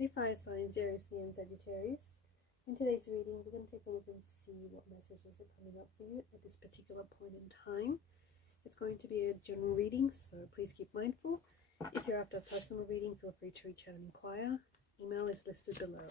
Hey fire signs, Aries, and Sagittarius. In today's reading, we're going to take a look and see what messages are coming up for you at this particular point in time. It's going to be a general reading, so please keep mindful. If you're after a personal reading, feel free to reach out and inquire. Email is listed below.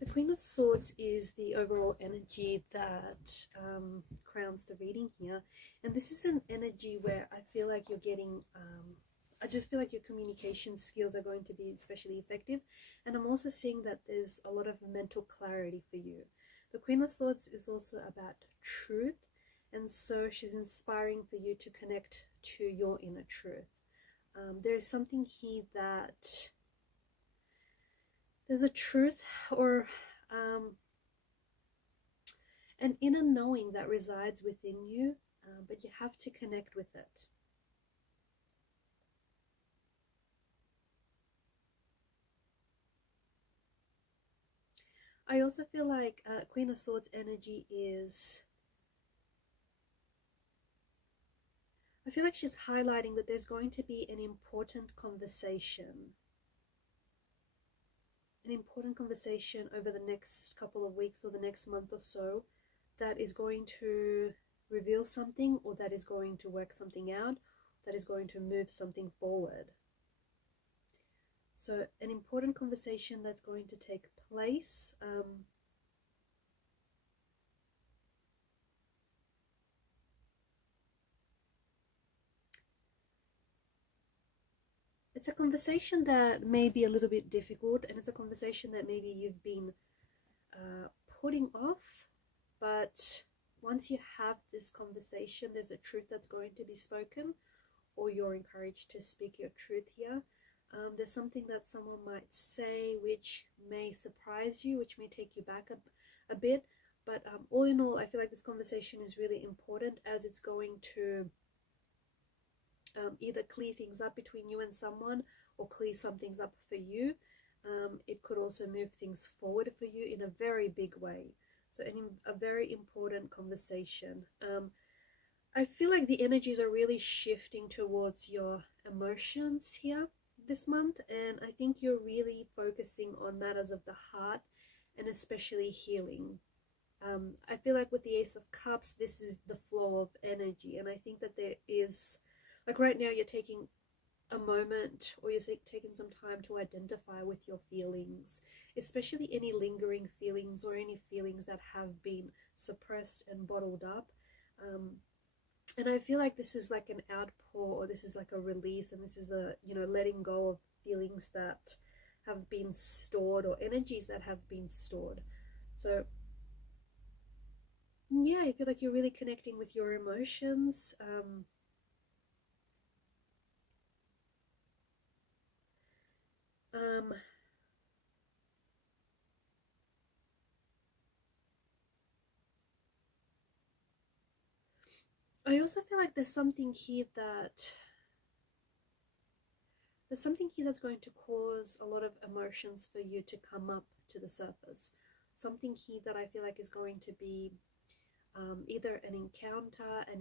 The Queen of Swords is the overall energy that crowns the reading here. And this is an energy where I feel like you're getting, I just feel like your communication skills are going to be especially effective. And I'm also seeing that there's a lot of mental clarity for you. The Queen of Swords is also about truth. And so she's inspiring for you to connect to your inner truth. There is something here that there's a truth or an inner knowing that resides within you, but you have to connect with it. I also feel like Queen of Swords energy is, I feel like she's highlighting that there's going to be an important conversation over the next couple of weeks or the next month or so that is going to reveal something, or that is going to work something out, that is going to move something forward. So an important conversation that's going to take place. It's a conversation that may be a little bit difficult, and it's a conversation that maybe you've been putting off, but once you have this conversation, there's a truth that's going to be spoken, or you're encouraged to speak your truth here. There's something that someone might say which may surprise you, which may take you back a bit, but all in all, I feel like this conversation is really important, as it's going to either clear things up between you and someone, or clear some things up for you. It could also move things forward for you in a very big way. So a very important conversation. I feel like the energies are really shifting towards your emotions here this month, and I think you're really focusing on matters of the heart, and especially healing. I feel like with the Ace of Cups, this is the flow of energy, and I think that there is, like right now, you're taking a moment, or you're taking some time to identify with your feelings, especially any lingering feelings or any feelings that have been suppressed and bottled up. And I feel like this is like an outpour, or this is like a release, and this is a, letting go of feelings that have been stored, or energies that have been stored. So yeah, I feel like you're really connecting with your emotions. I also feel like there's something here that's going to cause a lot of emotions for you to come up to the surface. Something here that I feel like is going to be either an encounter, an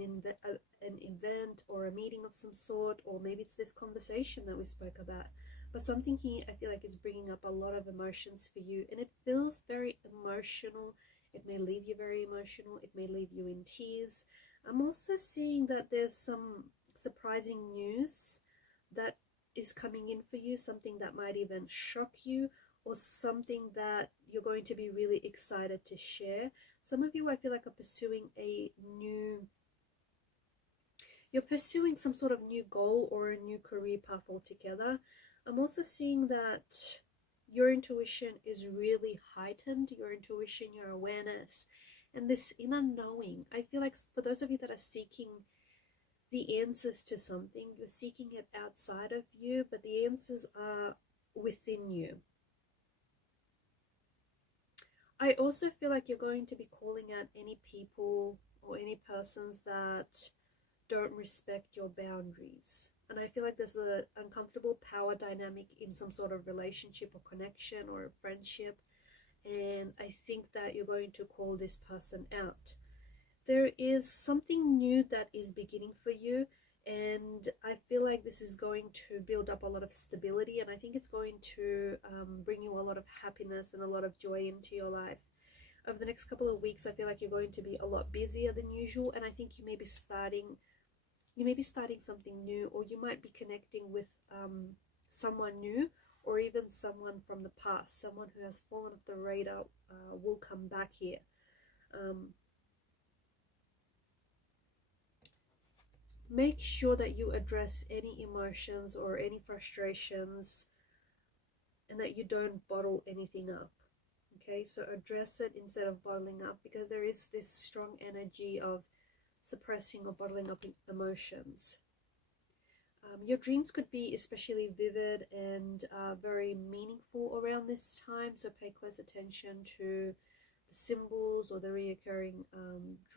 event, or a meeting of some sort, or maybe it's this conversation that we spoke about. But something here I feel like is bringing up a lot of emotions for you, and it feels very emotional. It may leave you very emotional. It may leave you in tears. I'm also seeing that there's some surprising news that is coming in for you, something that might even shock you, or something that you're going to be really excited to share. Some of you, I feel like, are pursuing you're pursuing some sort of new goal or a new career path altogether. I'm also seeing that your intuition is really heightened, your intuition, your awareness, and this inner knowing. I feel like for those of you that are seeking the answers to something, you're seeking it outside of you, but the answers are within you. I also feel like you're going to be calling out any people or any persons that don't respect your boundaries. And I feel like there's an uncomfortable power dynamic in some sort of relationship or connection or friendship. And I think that you're going to call this person out. There is something new that is beginning for you. And I feel like this is going to build up a lot of stability. And I think it's going to bring you a lot of happiness and a lot of joy into your life. Over the next couple of weeks, I feel like you're going to be a lot busier than usual. And I think you may be starting something new, or you might be connecting with someone new, or even someone from the past, someone who has fallen off the radar will come back here. Make sure that you address any emotions or any frustrations, and that you don't bottle anything up. Okay, so address it instead of bottling up, because there is this strong energy of suppressing or bottling up emotions. Your dreams could be especially vivid and very meaningful around this time, so pay close attention to the symbols or the reoccurring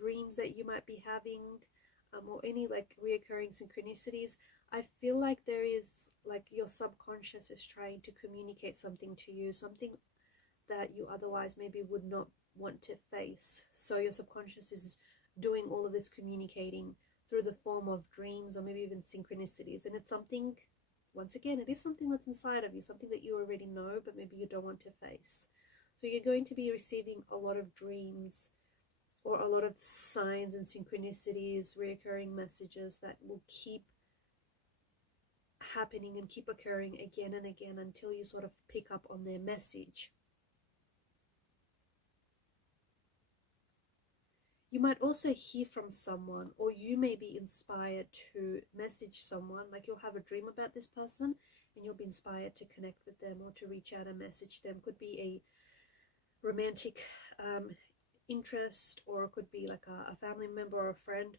dreams that you might be having, or any like reoccurring synchronicities. I feel like there is like your subconscious is trying to communicate something to you, something that you otherwise maybe would not want to face. So your subconscious is doing all of this communicating through the form of dreams or maybe even synchronicities. And it's something, once again, it is something that's inside of you, something that you already know, but maybe you don't want to face. So you're going to be receiving a lot of dreams or a lot of signs and synchronicities, reoccurring messages that will keep happening and keep occurring again and again until you sort of pick up on their message. You might also hear from someone, or you may be inspired to message someone. Like you'll have a dream about this person and you'll be inspired to connect with them or to reach out and message them. Could be a romantic interest, or it could be like a family member or a friend,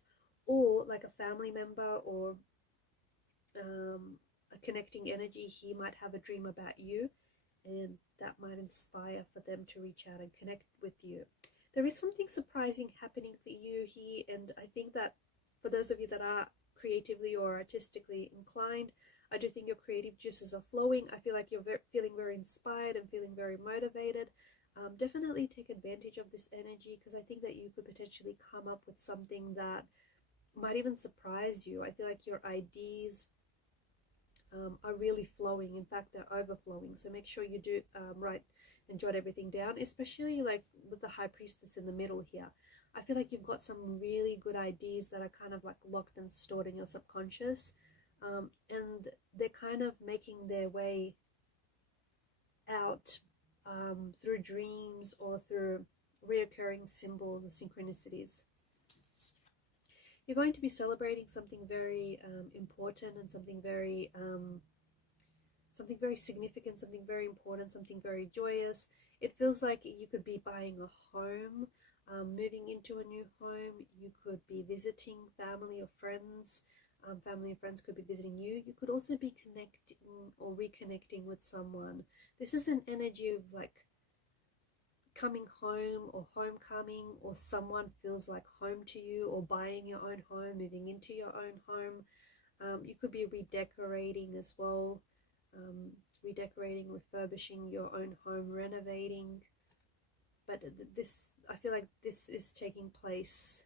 or like a family member or a connecting energy. He might have a dream about you, and that might inspire for them to reach out and connect with you. There is something surprising happening for you here, and I think that for those of you that are creatively or artistically inclined, I do think your creative juices are flowing. I feel like you're feeling very inspired and feeling very motivated. Definitely take advantage of this energy, because I think that you could potentially come up with something that might even surprise you. I feel like your ideas are really flowing. In fact, they're overflowing. So make sure you do write and jot everything down, especially like with the High Priestess in the middle here. I feel like you've got some really good ideas that are kind of like locked and stored in your subconscious, and they're kind of making their way out through dreams or through reoccurring symbols or synchronicities. You're going to be celebrating something very important and something very significant, something very important, something very joyous. It feels like you could be buying a home, moving into a new home. You could be visiting family or friends. Family and friends could be visiting you. You could also be connecting or reconnecting with someone. This is an energy of like coming home or homecoming, or someone feels like home to you, or buying your own home, moving into your own home. You could be redecorating as well, redecorating, refurbishing your own home, renovating. But this, I feel like this is taking place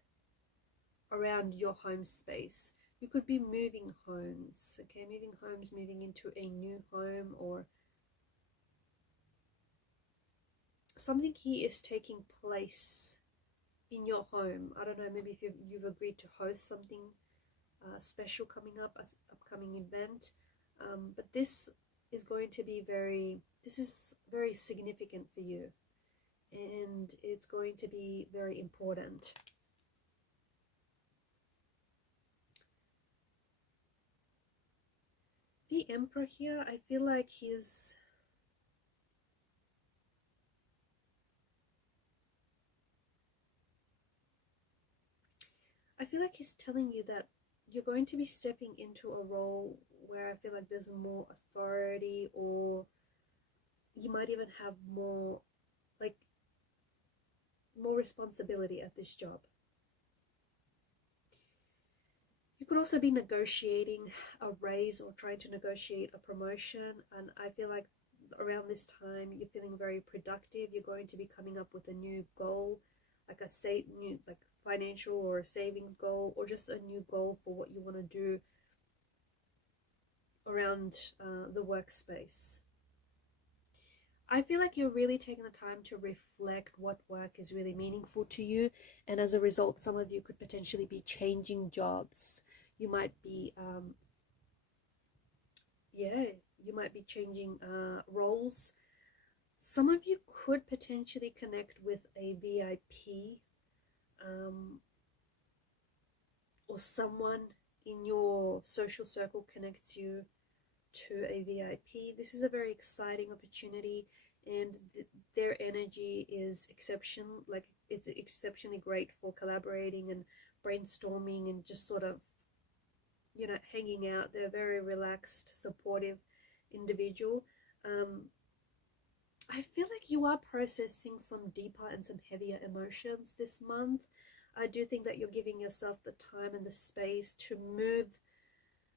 around your home space. You could be moving homes, okay, moving into a new home, or something here is taking place in your home. I don't know, maybe if you've agreed to host something special coming up, as upcoming event, but this is going to be very significant for you, and it's going to be very important. The Emperor here, I feel like he's I feel like he's telling you that you're going to be stepping into a role where I feel like there's more authority, or you might even have more, like, more responsibility at this job. You could also be negotiating a raise or trying to negotiate a promotion, and I feel like around this time you're feeling very productive. You're going to be coming up with a new goal, like a new, like, financial or a savings goal, or just a new goal for what you want to do around the workspace. I feel like you're really taking the time to reflect what work is really meaningful to you, and as a result, some of you could potentially be changing jobs. You might be, you might be changing roles. Some of you could potentially connect with a VIP, or someone in your social circle connects you to a VIP. This is a very exciting opportunity, and their energy is it's exceptionally great for collaborating and brainstorming and just sort of, you know, hanging out. They're a very relaxed, supportive individual. I feel like you are processing some deeper and some heavier emotions this month. I do think that you're giving yourself the time and the space to move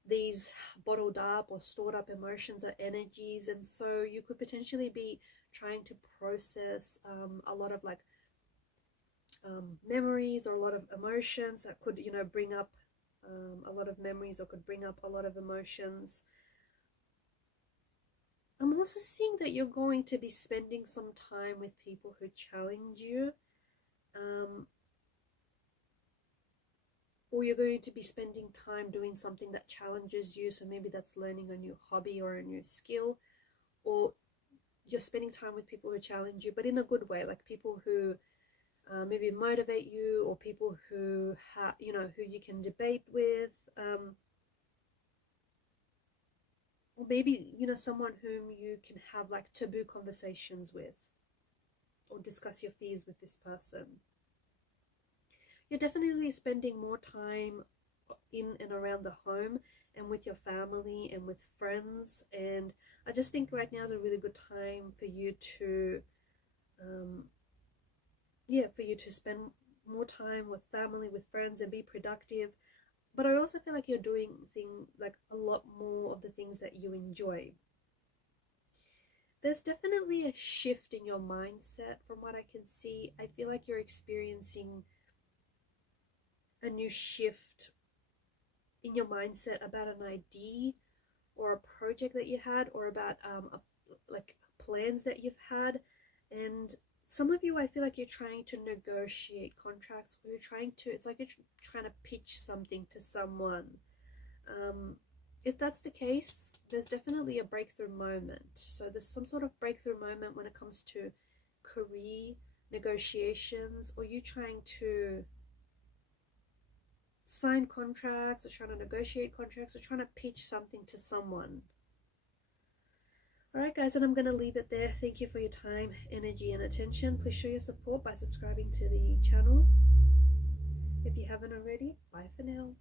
these bottled up or stored up emotions or energies, and so you could potentially be trying to process a lot of, like, memories or a lot of emotions that could, you know, bring up a lot of memories or could bring up a lot of emotions. I'm also seeing that you're going to be spending some time with people who challenge you, or you're going to be spending time doing something that challenges you. So maybe that's learning a new hobby or a new skill, or you're spending time with people who challenge you, but in a good way, like people who maybe motivate you, or people who you know, who you can debate with, or maybe, you know, someone whom you can have like taboo conversations with, or discuss your fears with this person. You're definitely spending more time in and around the home and with your family and with friends, and I just think right now is a really good time for you to spend more time with family, with friends, and be productive. But I also feel like you're doing like a lot more of the things that you enjoy. There's definitely a shift in your mindset from what I can see. I feel like you're experiencing a new shift in your mindset about an idea or a project that you had, or about like plans that you've had. And some of you, I feel like you're trying to negotiate contracts, or it's like you're trying to pitch something to someone. If that's the case, there's definitely a breakthrough moment. So there's some sort of breakthrough moment when it comes to career negotiations, or you trying to sign contracts, or trying to negotiate contracts, or trying to pitch something to someone. Alright guys, and I'm going to leave it there. Thank you for your time, energy, and attention. Please show your support by subscribing to the channel if you haven't already. Bye for now.